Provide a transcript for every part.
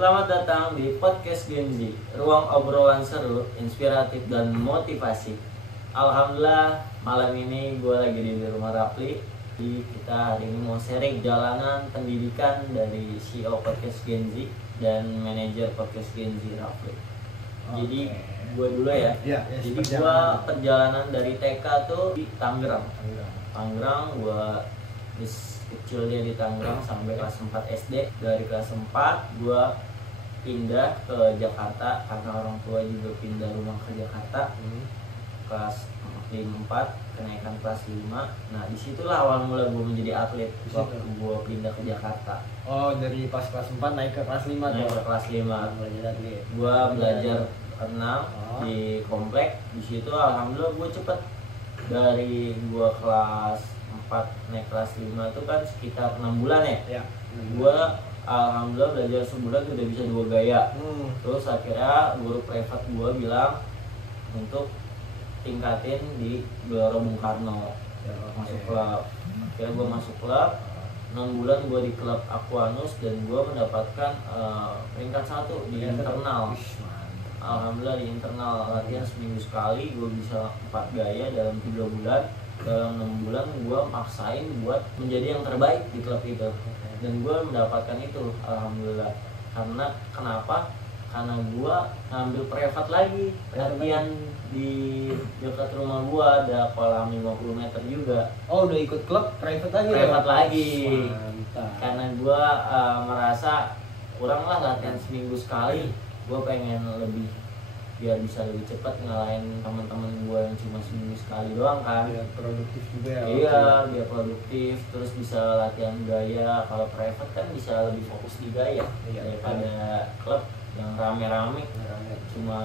Selamat datang di podcast Gen Z, ruang obrolan seru, inspiratif dan motivasi. Alhamdulillah malam ini gue lagi di rumah Rafli. Jadi kita hari ini mau sharing jalanan pendidikan dari CEO podcast Gen Z dan manajer podcast Gen Z Rafli. Jadi gue dulu ya. Jadi gue perjalanan dari TK tuh di Tangerang. Gue kecilnya di Tangerang sampai kelas 4 SD. Dari kelas 4 gue pindah ke Jakarta karena orang tua juga pindah rumah ke Jakarta. Kelas 4 kenaikan kelas 5. Nah disitulah awal mula gue menjadi atlet waktu gue pindah ke Jakarta. Oh, dari pas kelas 4 naik ke kelas 5 Naik ke kelas 5 belajar atlet. gue belajar renang di komplek. Di situ alhamdulillah gue cepet. Dari gue kelas 4 naik kelas 5 itu kan sekitar 6 bulan ya. Gue alhamdulillah belajar sebulan udah bisa 2 gaya. Terus akhirnya guru privat gue bilang untuk tingkatin di Gelora Bung Karno. Masuk klub. Akhirnya gue masuk klub. 6 bulan gue di klub Aquanus dan gue mendapatkan peringkat 1 di internal. Alhamdulillah di internal latihan seminggu sekali gue bisa 4 gaya dalam 3 bulan. Dalam 6 bulan gue maksain buat menjadi yang terbaik di klub itu. Dan gue mendapatkan itu alhamdulillah. Karena kenapa? Karena gue ngambil privat lagi, latihan di dekat rumah gue ada kolam 50 meter juga. Oh, udah ikut klub private lagi? Private lagi. Mantap. Karena gue merasa kurang lah latihan seminggu sekali. Gue pengen lebih biar bisa lebih cepat ngalahin teman-teman gue yang cuma seminggu sekali doang kan. Biar produktif juga ya. Iya, biar produktif, terus bisa latihan gaya. Kalau private kan bisa lebih fokus di gaya daripada klub yang rame-rame. Cuma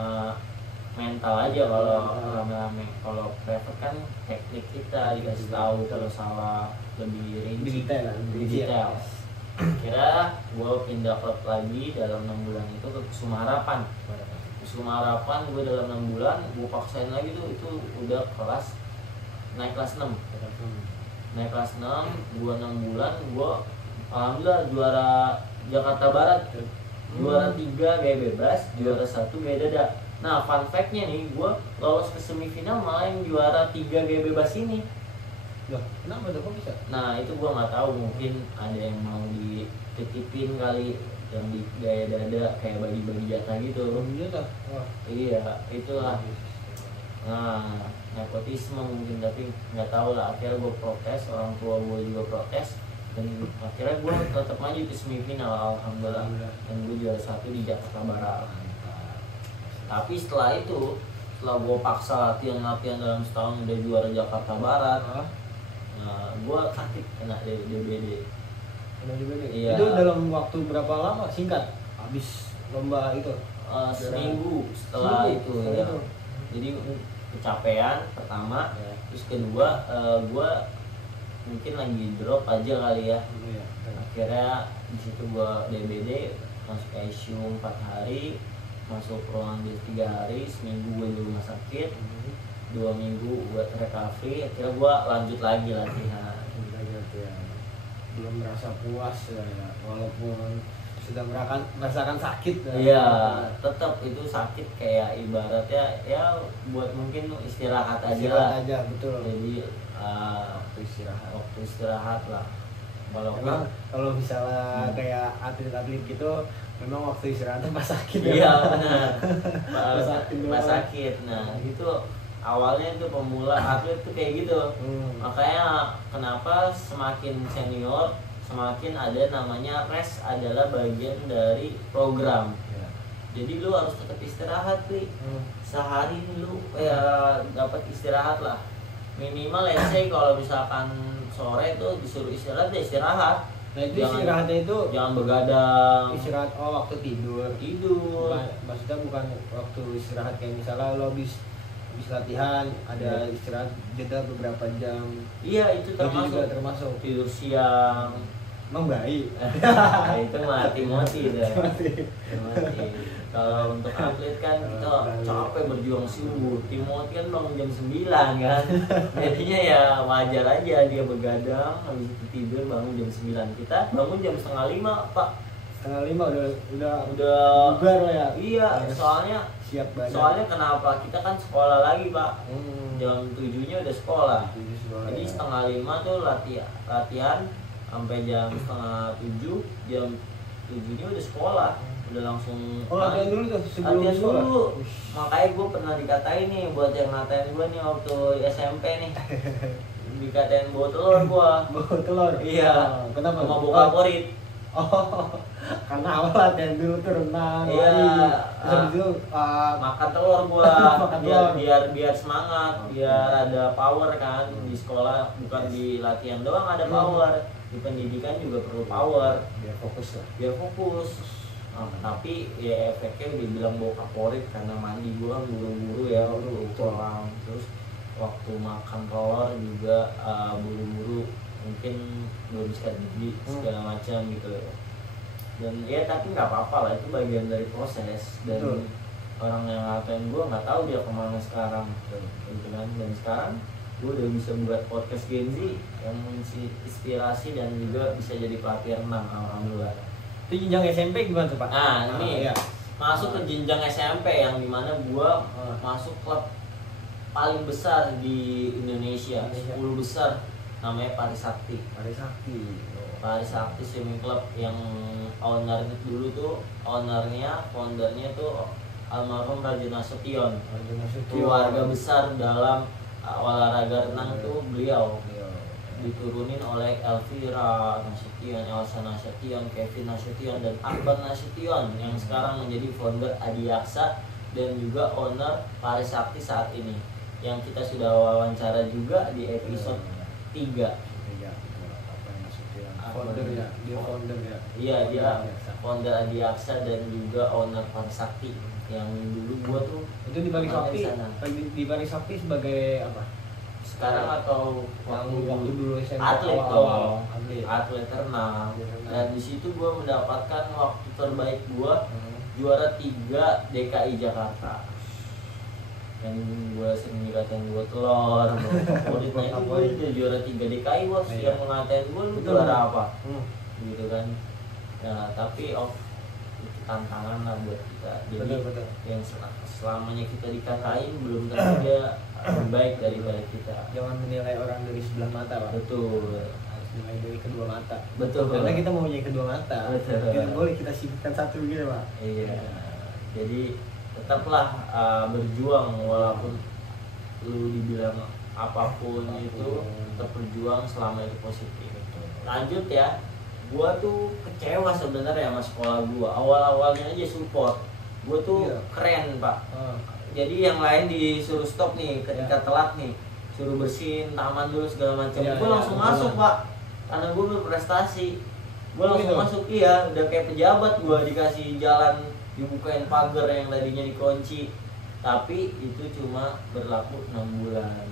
mental aja kalau rame-rame. Kalau private kan teknik kita dikasih tahu, kalau salah lebih rinci, lebih detail. Kira gue pindah klub lagi dalam 6 bulan itu ke Kusuma Harapan. Kusuma Harapan gue dalam 6 bulan gue paksain lagi tuh, itu udah naik kelas 6. Naik kelas 6, gue 6 bulan gue alhamdulillah juara Jakarta Barat. Juara 3 gaya bebas, juara 1 gaya dada. Nah fun fact-nya nih, gue lolos ke semifinal malah yang juara 3 gaya bebas ini. Loh, kenapa tuh kok bisa? Nah itu gue nggak tahu, mungkin ada yang mau dititipin kali yang di gaya dada kayak bagi-bagi jatah gitu. Iya itulah. Nah nepotisme mungkin, tapi nggak tahu lah. Akhirnya gue protes, orang tua gue juga protes, dan akhirnya gue tetap maju ke semifinal alhamdulillah. Dan gue juara 1 di Jakarta Barat. Tapi setelah itu, setelah gue paksa latihan dalam setahun udah juara Jakarta Barat, nah gue sakit kena DBD. Iya. Itu dalam waktu berapa lama? Singkat habis lomba itu? Seminggu setelah itu ya. Jadi kecapean pertama, terus kedua gue mungkin lagi drop aja kali ya. Akhirnya di situ gue DBD, masuk ICU 4 hari, masuk ruangan di 3 hari, seminggu gue di rumah sakit, 2 minggu buat recovery. Akhirnya gue lanjut lagi latihan. Belum merasa puas ya, walaupun sudah merasakan sakit. Iya, tetap itu sakit kayak ibaratnya ya buat mungkin istirahat aja lah. Betul. Jadi waktu istirahat lah. Walaupun kalau misalnya kayak atlet-atlet gitu, memang waktu istirahatnya pas sakit. Iya benar. Pas sakit. Nah itu awalnya itu pemula atlet tuh kayak gitu. Makanya kenapa semakin senior semakin ada namanya rest, adalah bagian dari program. Jadi lu harus tetap istirahat nih. Sehari lu ya dapat istirahat lah. Minimal ya sih kalau misalkan sore tuh disuruh istirahat ya istirahat. Nah itu istirahatnya itu jangan begadang. Istirahat waktu tidur. Maksudnya bukan waktu istirahat kayak misalnya lo habis latihan ada istirahat jeda beberapa jam. Iya itu termasuk tidur siang. Emang baik. Itu mati deh. Kalau untuk atlet kan kita capek berjuang subuh. Timothy kan bangun jam 9 kan. Jadinya ya wajar aja dia begadang, habis itu tidur bangun jam 9. Kita bangun jam setengah 5 Pak. 4:30 udah bugar lah ya. Iya, soalnya siap badan. Soalnya kenapa? Kita kan sekolah lagi, Pak. Jam 7-nya udah sekolah. Jadi ya. 6:30 tuh latihan sampai jam 6:30, jam 7-nya udah sekolah. Udah langsung latihan dulu tuh sebelum latihan sekolah. Dulu. Makanya gue pernah dikatain nih buat yang ngatain gue nih waktu SMP nih. Dikatain bawa telur gue. Bawa telur? Iya. Kenapa? Sama bokap favorit. Karena awal latihan dulu tuh renang. Iya. Terus itu makan telur gua. Makan telur. biar semangat, biar ada power kan di sekolah, bukan di latihan doang ada power. Di pendidikan juga perlu power. Biar fokus lah. Biar fokus. Tapi ya efeknya dibilang bau favorit karena mandi gua kan buru-buru ya, pulang. Terus waktu makan telur juga buru-buru, mungkin belum sikat gigi segala macam gitu. Dan ya tapi nggak apa-apa lah, itu bagian dari proses. Dan orang yang ngatain gue nggak tahu dia kemana sekarang gitu kan. Dan sekarang gue udah bisa buat podcast Gen Z yang inspirasi dan juga bisa jadi pelatih renang, alhamdulillah. Itu jenjang SMP gimana tuh Pak? Nah ini masuk ke jenjang SMP yang dimana gue masuk klub paling besar di Indonesia. 10 besar, namanya Parisakti. Parisakti Swimming Club yang ownernya dulu tuh foundernya tuh almarhum Raja Nasution. Keluarga besar dalam olahraga renang tuh beliau. Diturunin oleh Elvira Nasution, Elsa Nasution, Kevin Nasution, dan Akbar Nasution yang sekarang menjadi founder Adiaksa dan juga owner Parisakti saat ini, yang kita sudah wawancara juga di episode 3. Founder ya, dia founder ya. Iya, dia founder Adiaksa dan juga owner Parisakti. Yang dulu gua tuh itu di Parisakti sebagai apa? Sekarang atau waktu dulu SMP atlet awal atlet renang. Dan di situ gua mendapatkan waktu terbaik gua, juara 3 DKI Jakarta. Yang gue sering dikatain gue telur, favoritnya itu gue udah juara 3 DKI bos. Yang ngatain gue lu juara apa gitu kan. Nah tapi itu tantangan lah buat kita. Jadi betul. Yang selamanya kita dikatain belum tentu dia lebih baik daripada kita. Jangan menilai orang dari sebelah mata Pak. Betul, harus nilai dari kedua mata. Betul, karena kita mau punya kedua mata. Betul. Tidak boleh kita sibukkan satu gitu Pak. Iya. Jadi tetaplah berjuang walaupun lu dibilang apapun itu, tetap berjuang selama itu positif. Lanjut ya, gua tuh kecewa sebenarnya sama sekolah gua. Awalnya aja support, gua tuh keren Pak. Jadi yang lain disuruh stop nih ketika telat nih, suruh bersihin taman dulu segala macam. Gua langsung masuk Pak, karena gua berprestasi. Gua langsung masuk, iya, udah kayak pejabat. Gua dikasih jalan, dibukain pagar yang tadinya dikunci. Tapi itu cuma berlaku 6 bulan.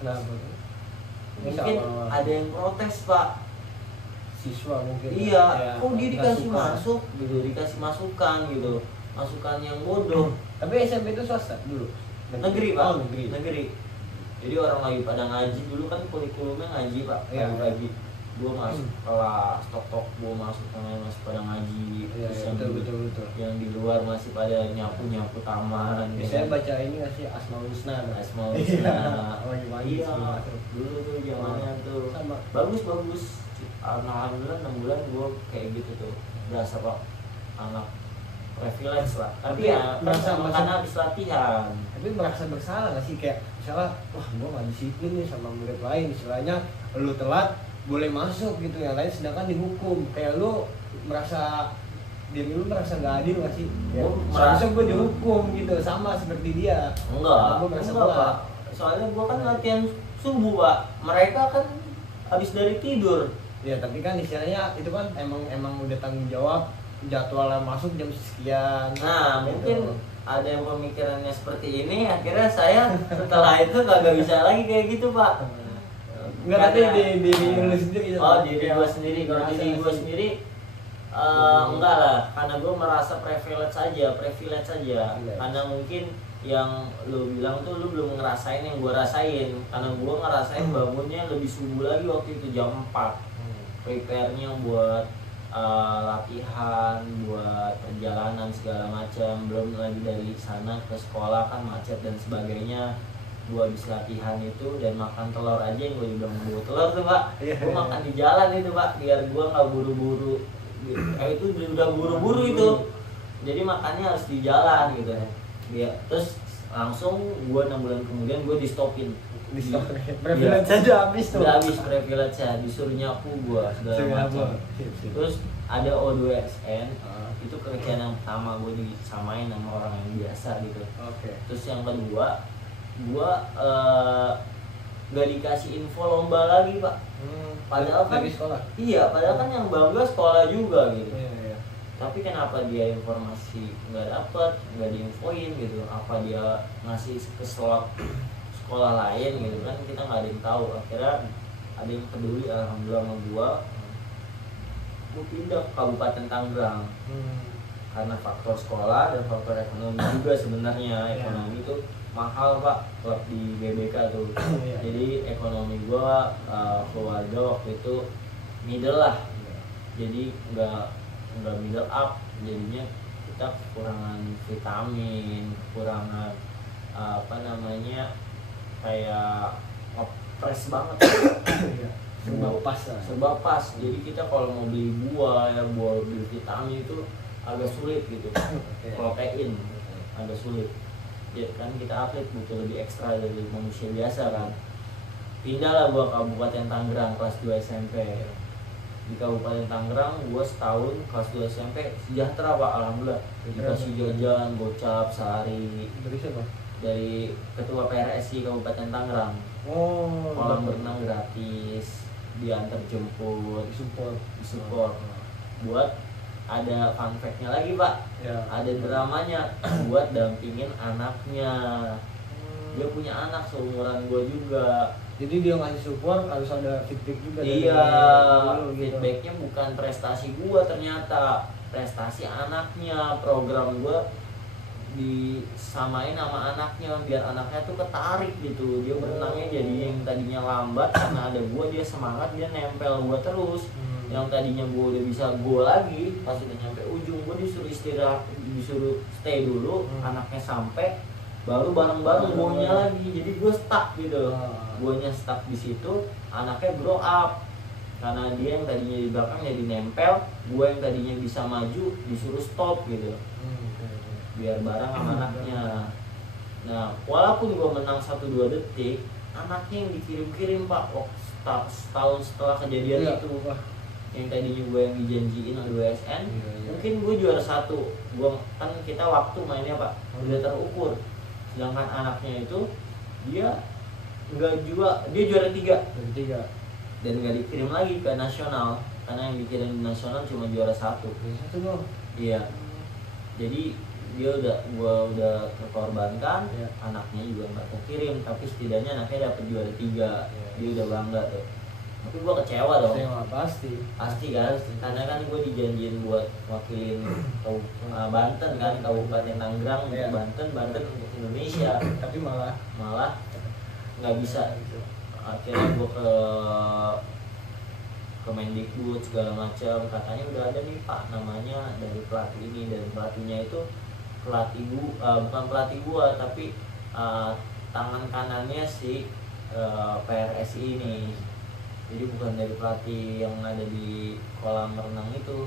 Kenapa? Mungkin ada yang protes Pak, siswa mungkin. Iya, kok dia dikasih masuk gitu, dikasih masukan gitu, masukan yang bodoh. Tapi SMP itu swasta dulu? Negeri Pak. Oh, negeri. Jadi orang lagi pada ngaji dulu kan, kurikulumnya ngaji Pak. Pagi-pagi gue masuk kelas tok gue masuk masih pada ngaji. Betul. Yang di luar masih pada nyapu taman. Biasanya baca ini nggak sih Asmaul Husna. Iya, dulu tuh zamannya tuh bagus. Alhamdulillah 6 bulan gue kayak gitu tuh, berasa Pak anak privilege lah. Tapi ya karena habis latihan. Tapi merasa bersalah nggak sih, kayak misalnya wah gue nggak disiplin nih sama murid lain, istilahnya lu telat boleh masuk gitu, yang lain sedangkan dihukum. Kayak lu merasa diri lu merasa nggak adil nggak sih? Seharusnya gue dihukum gitu sama seperti dia. Enggak Pak. Soalnya gue kan latihan subuh Pak, mereka kan habis dari tidur. Ya tapi kan istilahnya itu kan emang udah tanggung jawab, jadwalnya masuk jam sekian. Nah gitu. Mungkin ada yang pemikirannya seperti ini, akhirnya saya setelah itu gak bisa lagi kayak gitu Pak. Enggak, tapi di lu sendiri. Oh, diri gue sendiri. Kalau diri gue sendiri enggak lah, karena gue merasa privilege saja. Karena mungkin yang lu bilang tuh lu belum ngerasain yang gue rasain. Karena gue ngerasain bangunnya lebih subuh lagi waktu itu jam 4. Prepare-nya buat latihan buat perjalanan segala macam, belum lagi dari sana ke sekolah kan macet dan sebagainya. Gue habis latihan itu dan makan telur aja, yang gue bilang buru telur tuh pak, gue makan di jalan itu pak, biar gue nggak buru-buru. Itu udah buru-buru itu, jadi makannya harus di jalan gitu ya. Terus langsung gue 6 bulan kemudian gue di stopin. Privilege aja habis tuh. Udah habis privilege ya, disuruh nyapu gue segala macam. Terus ada O2SN, itu kerjaan yang pertama gue disamain sama orang yang biasa gitu. Terus yang kedua, gue gak dikasih info lomba lagi pak. Padahal kan sekolah. Iya, padahal kan yang bangga sekolah juga gitu. Tapi kenapa dia informasi nggak dapet, nggak diinfoin gitu? Apa dia ngasih ke sekolah lain gitu kan? Kita nggak ada yang tahu. Akhirnya ada yang peduli, alhamdulillah sama gua pindah ke Kabupaten Tangerang. Karena faktor sekolah dan faktor ekonomi juga sebenarnya. Ekonomi itu mahal pak, klub di GBK tuh. Jadi ekonomi gua keluarga waktu itu middle lah. Jadi nggak middle up, jadinya kita kekurangan vitamin, kekurangan kayak fresh banget. serba pas. Jadi kita kalau mau beli buah ya, beli vitamin itu agak sulit gitu. Protein agak sulit ya kan, kita atlet butuh lebih ekstra dari manusia biasa kan. Pindahlah gua ke Kabupaten Tangerang kelas 2 SMP. Di Kabupaten Tangerang gue setahun kelas 2 SMP sejahtera pak, alhamdulillah. Dikasih jajan gocap sehari. Dari siapa? Dari ketua PRSI Kabupaten Tangerang. Kolam berenang gratis, diantar jemput, disupport. Buat ada fun fact-nya lagi pak, ada dramanya. Buat dampingin anaknya. Dia punya anak seumuran gue juga. Jadi dia ngasih support, harus ada feedback juga. Iya, feedbacknya bukan prestasi gua, ternyata prestasi anaknya. Program gua disamain sama anaknya biar anaknya tuh ketarik gitu. Dia berenangnya jadi yang tadinya lambat, karena ada gua dia semangat, dia nempel gua terus. Yang tadinya gua udah bisa gol lagi, pas udah nyampe ujung gua disuruh istirahat, disuruh stay dulu. Anaknya sampai baru bareng-bareng guanya lagi, jadi gue stuck gitu. Guanya stuck di situ, anaknya grow up karena dia yang tadinya di belakang jadi nempel, gue yang tadinya bisa maju disuruh stop gitu, biar bareng sama anaknya. Nah walaupun gue menang 1-2 detik, anaknya yang dikirim-kirim pak. Setahun setelah kejadian itu, yang tadinya gue yang dijanjiin O2SN, mungkin gue juara 1. Gue kan kita waktu mainnya pak udah terukur. Sedangkan anaknya itu dia juara 3 dan nggak dikirim lagi ke nasional, karena yang dikirim di nasional cuma juara 1. Iya, jadi gua udah terkorbankan. Anaknya juga nggak kekirim, tapi setidaknya anaknya dapat juara 3. Dia udah bangga tuh. Tapi gua kecewa dong. Pasti kan, karena kan gua dijanjiin buat wakilin Banten kan, Kabupaten Tangerang untuk Banten untuk Indonesia. Tapi malah nggak bisa. Akhirnya gua ke Kemendikbud segala macam, katanya udah ada nih pak namanya dari pelatih ini, dan pelatihnya itu bukan pelatih gua, tapi tangan kanannya si PRSI ini. Jadi bukan dari pelatih yang ada di kolam renang itu,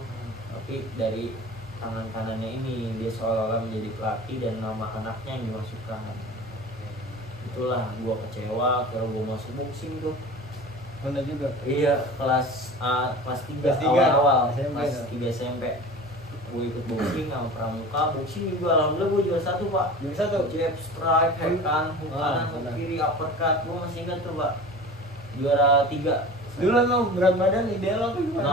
tapi dari tangan kanannya ini. Dia seolah-olah menjadi pelatih dan nama anaknya yang dimasukkan. Itulah gua kecewa, karena gua masuk boxing tuh. Mana juga? Iya, kelas 3 awal-awal, kelas 3 SMP. Gue ikut boxing sama Pramuka. Boxing juga alhamdulillah gue juara 1 pak. Juara 1? Jab, strike, hook kanan, hook kiri, uppercut. Gue masih ingat tuh pak, juara 3. Dulu emang berat badan ideal apa gimana?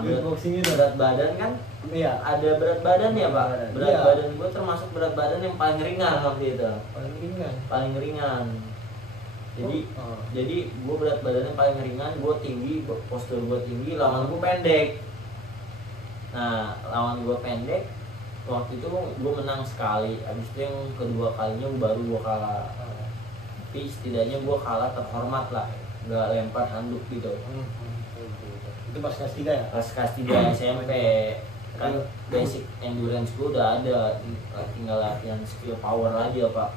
Nah, boxing itu berat badan kan? Iya. Ada berat badan ya pak. Berat badan gue termasuk berat badan yang paling ringan waktu itu. Paling ringan. Jadi gue berat badannya paling ringan. Gue tinggi, postur gue tinggi, lawan gue pendek. Nah, lawan gue pendek. Waktu itu gue menang sekali. Abis itu yang kedua kalinya baru gue kalah. Tapi setidaknya gue kalah terhormat lah, nggak lempar handuk gitu. Itu pas kelas 3 ya? Pas kelas 3 SMP kan basic endurance gue udah ada, tinggal latihan skill power aja Pak.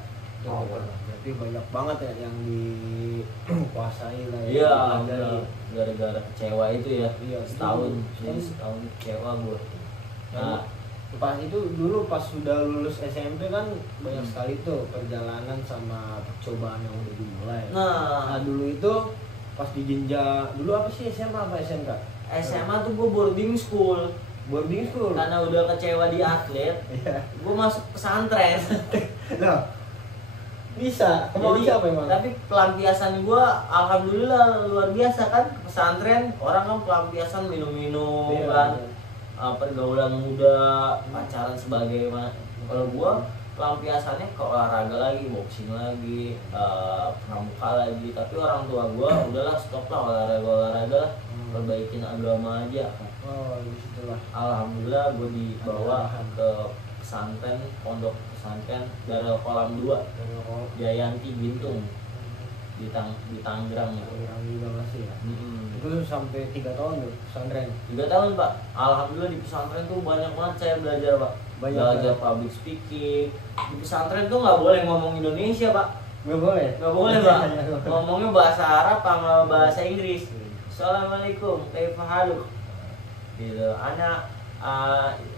Berarti banyak banget ya yang dikuasai lah ya. Iya, gara-gara kecewa itu ya. Iya, setahun itu, setahun kecewa gue. Nah, pas itu dulu pas sudah lulus SMP kan banyak sekali tuh perjalanan sama percobaan yang udah dimulai. Nah dulu itu pas di jenjang dulu apa sih, SMA apa SMK? SMA tuh gue boarding school. Boarding school? Karena udah kecewa di atlet, gue masuk pesantren. Nah, bisa, kemauan siapa emang? Tapi pelampiasan gue alhamdulillah luar biasa kan. Pesantren, orang kan pelampiasan minum-minum kan. Pergaulan muda, pacaran sebagaimana. Kalau gue pelampiasannya ke olahraga lagi, boxing lagi, pramuka lagi. Tapi orang tua gue udahlah stop lah olahraga, perbaikin agama aja. Oh, disitulah. Alhamdulillah gue dibawa ke pesantren, pondok pesantren Darul Qolam 2, Jayanti Gintung di Tangerang. Tangerang juga masih ya. Itu sampai 3 tahun tuh pesantren. 3 tahun Pak. Alhamdulillah di pesantren tuh banyak banget saya belajar Pak. Belajar public speaking. Di pesantren tuh nggak boleh ngomong Indonesia Pak. Nggak boleh. Nggak boleh Pak. Ngomongnya bahasa Arab sama bahasa Inggris. Assalamualaikum, kaifa haluk? Gitu. Ana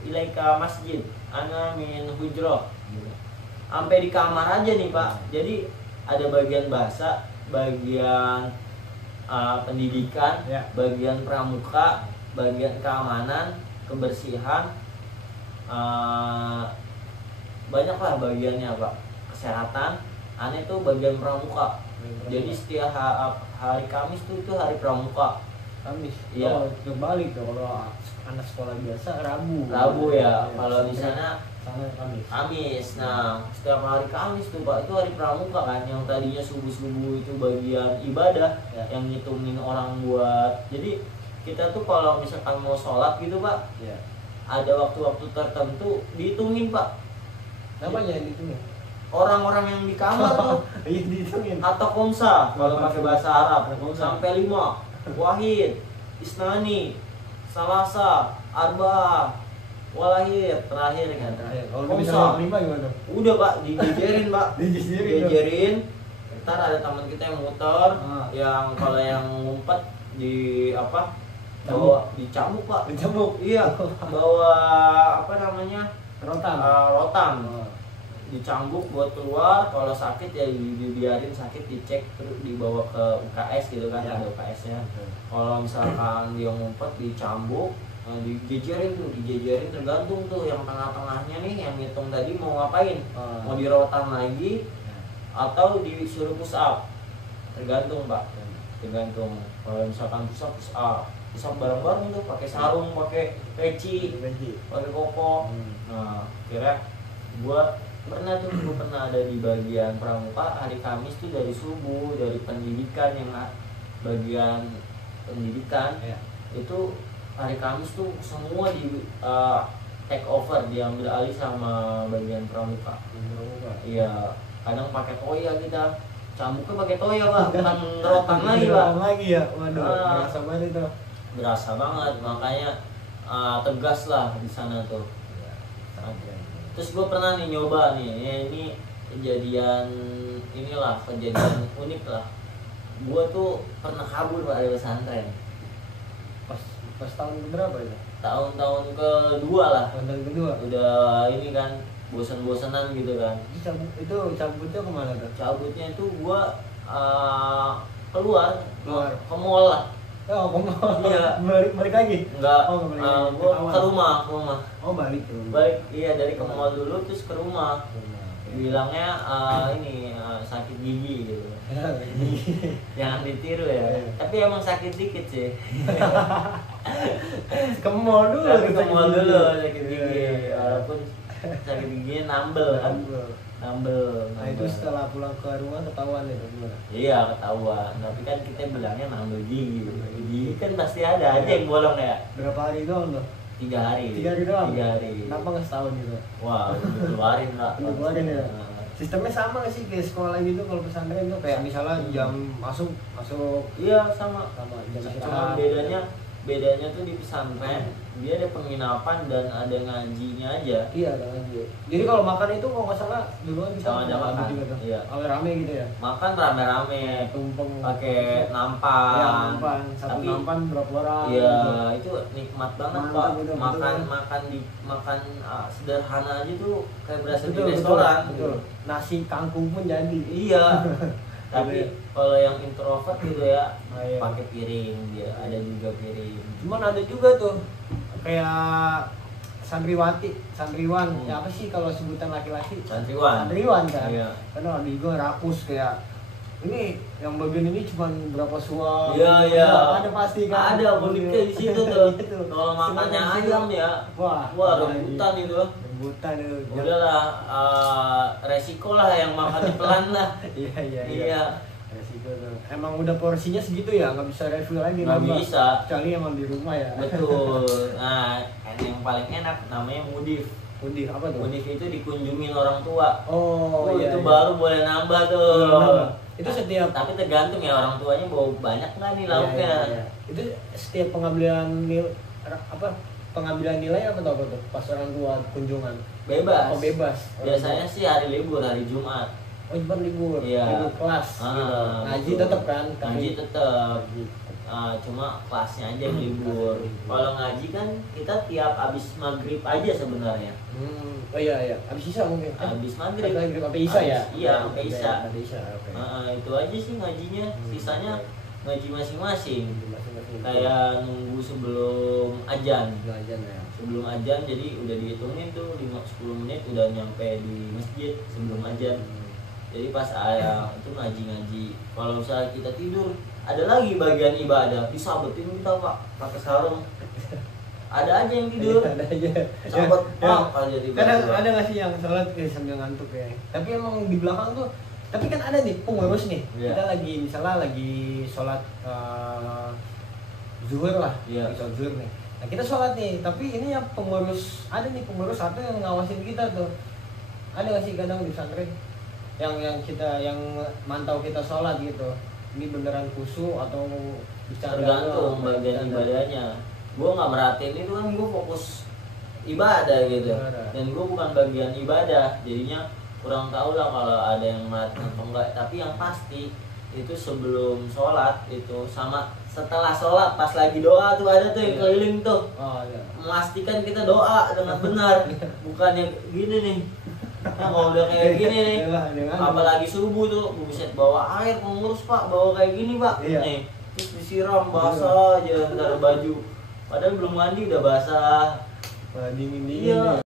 ilaika masjid, ana min hujroh. Gitu. Sampai di kamar aja nih Pak. Jadi ada bagian bahasa, bagian pendidikan, bagian pramuka, bagian keamanan, kebersihan, banyak lah bagiannya Pak. Kesehatan, aneh tuh bagian pramuka. Jadi setiap hari Kamis tuh itu hari pramuka. Kamis. Iya. Oh, terbalik tuh kalau anak sekolah biasa Rabu. Rabu ya. Kalau di sana Kamis. Kamis. Nah, setiap hari Kamis tuh Pak, itu hari pramuka kan, yang tadinya subuh-subuh itu bagian ibadah, yang ngitungin orang buat. Jadi kita tuh kalau misalkan mau sholat gitu Pak, ada waktu-waktu tertentu dihitungin Pak. Namanya dihitungin? Orang-orang yang di kamar tuh dihitungin. Atau komsa kalau pakai bahasa Arab sampai 5. Wahid, Isnani, Salasa, Arba, Walahir, terakhir kan. Kalau bisa 5 gimana? Udah Pak, dijejerin Pak. Dijejerin. Ntar ada teman kita yang muter, yang kalau yang ngumpet di apa? Bawa dicambuk Pak. Dicambuk. Iya. Bawa apa namanya? Rotan. Rotan. Dicambuk buat keluar, kalau sakit ya dibiarin sakit, dicek terus dibawa ke UKS gitu kan, ada UKS-nya. Kalau misalkan dia ngumpet dicambuk, dijejerin tergantung tuh yang tengah-tengahnya nih yang ngitung tadi mau ngapain, mau dirotan lagi atau disuruh push up, tergantung Pak, tergantung. Kalau misalkan push up bareng-bareng tuh pakai sarung, pakai peci, pakai koko. Nah kira gua pernah ada di bagian pramuka hari Kamis tuh dari subuh, dari pendidikan yang bagian pendidikan itu hari Kamis tuh semua di take over, diambil alih sama bagian pramuka. Iya, kadang pakai toya kita, cambuknya pakai toya Pak, bukan rotan lagi Pak. Ya, waduh, berasa banget itu. Berasa banget, makanya tegas lah di sana tuh. Terus gue pernah nih nyoba nih, ya ini kejadian unik lah. Gue tuh pernah kabur Pak dari pesantren. Pas tahun berapa itu? Tahun kedua lah. Tahun kedua. Udah ini kan bosan-bosanan gitu kan. Itu cabutnya kemana tuh? Cabutnya itu gue keluar ke mall lah. Oh, kamu iya. balik lagi? Enggak, gue ke rumah. Oh, balik. Iya, dari ke mall dulu terus ke rumah. Bilangnya sakit gigi gitu. Jangan ditiru ya. Tapi emang sakit dikit sih. Ke mall dulu. Sakit gigi. Walaupun sakit giginya nambel kan. Nambel. Nah itu setelah pulang ke rumah ketahuan itu gimana? Iya ketahuan. Tapi kan kita bilangnya nambel gigi. Gigi kan pasti ada aja yang bolong ya. Berapa hari doang tuh? 3 hari. 3 hari doang? 3 hari. Kenapa nggak setahun gitu? Wah, udah keluarin Pak. Keluarin ya? Sistemnya sama nggak sih kayak sekolah gitu kalau pesantren tuh kayak misalnya jam masuk? Iya sama. Jam cuma bedanya bedanya tuh di pesantren dia ada penginapan dan ada ngajinya aja. Iya, ada ngaji. Jadi kalau makan itu kalau nggak salah duluan bisa Sama ada makan juga tuh. iya. Rame gitu ya. Makan rame-rame Tumpeng pakai nampan. Iya, nampan. Satu Tapi, nampan berapa orang? iya gitu. itu nikmat banget Mantap, Pak. betul, makan betul. makan sederhana aja tuh kayak berasa Betul, di restoran. betul. Nasi kangkung pun jadi. Iya. Tapi kalau yang introvert gitu ya iya. pakai piring dia, ada juga piring. Cuman ada juga tuh kayak santriwan. Ya apa sih kalau sebutan laki-laki? Santriwan Kan. Iya. Karena ada juga rakus kayak ini yang bagian ini cuma berapa suap. Iya. Ada pasti kan. Ada uniknya di situ tuh. Gitu. Kalau makannya Cuman ayam ya, wah rebutan itu. Rebutan itu. Udahlah, resiko lah yang makannya pelan lah. Iya. Resiko tuh. Emang udah porsinya segitu ya, nggak bisa refill lagi. Nggak nambah. bisa. Kecuali emang di rumah ya. Betul. Nah, yang paling enak namanya mudif. Mudif apa tuh? Mudif itu dikunjungin orang tua. Oh iya. Itu iya. baru boleh nambah tuh. Nambah. Itu setiap Tapi tergantung ya orang tuanya bawa banyak nggak nih lauknya. Iya. Itu setiap pengambilan pengambilan nilai apa tuh pas orang tua kunjungan? Bebas. Oh bebas. Biasanya sih hari libur, hari Jumat. Oh cuma libur. Iya. Libur kelas. Gitu. Ngaji betul. tetap kan? Ngaji tetap. Ngaji. Cuma kelasnya aja yang libur. Kalau ngaji kan kita tiap abis maghrib aja sebenarnya. Oh iya. Abis Isya mungkin. Abis maghrib. Sampai Isya ya? Iya, sampai Isya. Sampai Isya. Oke. Itu aja sih ngajinya. Sisanya ngaji masing-masing. Masing-masing. Kayak nunggu sebelum azan. Ajan ya. Sebelum azan jadi udah dihitungin tuh 5-10 menit udah nyampe di masjid sebelum azan. Jadi pas ayah itu ngaji-ngaji. Kalau misalnya kita tidur, ada lagi bagian ibadah disabetin kita Pak pakai sarung. Ada aja yang tidur. Ada aja. Sabet Ya. aja di Kadang ada nggak sih yang sholat sambil ngantuk ya. Tapi emang di belakang tuh. Tapi kan ada nih pengurus nih. Iya. Kita lagi misalnya lagi sholat zuhur lah. Iya. Sholat zuhur nih. Nah kita sholat nih. Tapi ini yang pengurus ada nih pengurus satu yang ngawasin kita tuh. Ada nggak sih kadang di pesantren yang mantau kita sholat gitu. Ini beneran khusyuk atau bicara tergantung bagian ibadahnya. Gue nggak merhatiin itu kan gue fokus ibadah gitu. Dan gue bukan bagian ibadah, jadinya kurang tahu lah kalau ada yang merhatiin atau enggak. Tapi yang pasti itu sebelum sholat itu sama setelah sholat pas lagi doa tuh ada tuh yang keliling tuh. Iya. Memastikan kita doa dengan benar, bukan yang gini nih. Nah, kalau udah kayak gini nih, apalagi subuh tuh, buset bawa air pengurus Pak, bawa kayak gini Pak, nih, terus disiram basah aja ntar baju, padahal belum mandi udah basah. Dingin. Iya.